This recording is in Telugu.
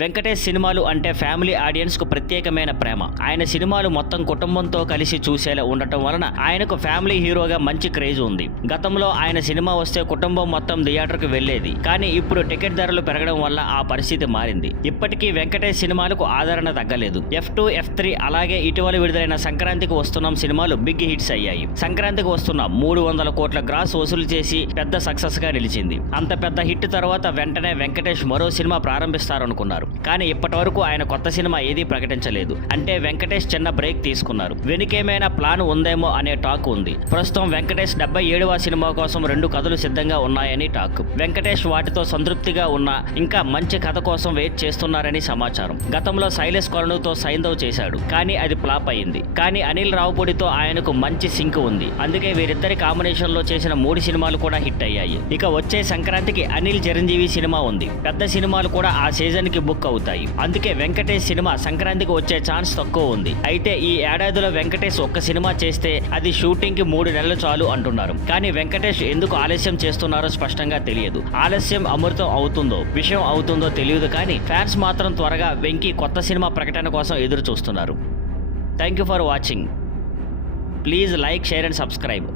వెంకటేష్ సినిమాలు అంటే ఫ్యామిలీ ఆడియన్స్ కు ప్రత్యేకమైన ప్రేమ. ఆయన సినిమాలు మొత్తం కుటుంబంతో కలిసి చూసేలా ఉండటం వలన ఆయనకు ఫ్యామిలీ హీరోగా మంచి క్రేజ్ ఉంది. గతంలో ఆయన సినిమా వస్తే కుటుంబం మొత్తం థియేటర్కు వెళ్లేది. కానీ ఇప్పుడు టికెట్ ధరలు పెరగడం వల్ల ఆ పరిస్థితి మారింది. ఇప్పటికీ వెంకటేష్ సినిమాలకు ఆదరణ తగ్గలేదు. F2, F3 అలాగే ఇటీవల విడుదలైన సంక్రాంతికి వస్తున్నాం సినిమాలు బిగ్ హిట్స్ అయ్యాయి. సంక్రాంతికి వస్తున్నాం 300 కోట్ల గ్రాస్ వసూలు చేసి పెద్ద సక్సెస్ గా నిలిచింది. అంత పెద్ద హిట్ తర్వాత వెంటనే వెంకటేష్ మరో సినిమా ప్రారంభిస్తారనుకున్నారు. కానీ ఇప్పటి వరకు ఆయన కొత్త సినిమా ఏదీ ప్రకటించలేదు. అంటే వెంకటేష్ చిన్న బ్రేక్ తీసుకున్నారు. వెనుకేమైనా ప్లాన్ ఉందేమో అనే టాక్ ఉంది. ప్రస్తుతం వెంకటేష్ 77వ సినిమా కోసం 2 కథలు సిద్ధంగా ఉన్నాయని టాక్. వెంకటేష్ వాటితో సంతృప్తిగా ఉన్నా ఇంకా మంచి కథ కోసం వెయిట్ చేస్తున్నారని సమాచారం. గతంలో శైలేష్ కొలనుతో సైంధవ్ చేశాడు, కానీ అది ఫ్లాప్ అయింది. కానీ అనిల్ రావుపూడితో ఆయనకు మంచి సింక్ ఉంది. అందుకే వీరిద్దరి కాంబినేషన్ లో చేసిన 3 సినిమాలు కూడా హిట్ అయ్యాయి. ఇక వచ్చే సంక్రాంతికి అనిల్ చిరంజీవి సినిమా ఉంది. పెద్ద సినిమాలు కూడా ఆ సీజన్ కి బుక్ అవుతాయి. అందుకే వెంకటేష్ సినిమా సంక్రాంతికి వచ్చే ఛాన్స్ తక్కువ ఉంది. అయితే ఈ ఏడాదిలో వెంకటేష్ ఒక్క సినిమా చేస్తే అది షూటింగ్ కి 3 నెలలు చాలు అంటున్నారు. కానీ వెంకటేష్ ఎందుకు ఆలస్యం చేస్తున్నారో స్పష్టంగా తెలియదు. ఆలస్యం అమృతం అవుతుందో విషయం అవుతుందో తెలియదు. కానీ ఫ్యాన్స్ మాత్రం త్వరగా వెంకీ కొత్త సినిమా ప్రకటన కోసం ఎదురు చూస్తున్నారు. Thank you for watching. Please like, share and subscribe.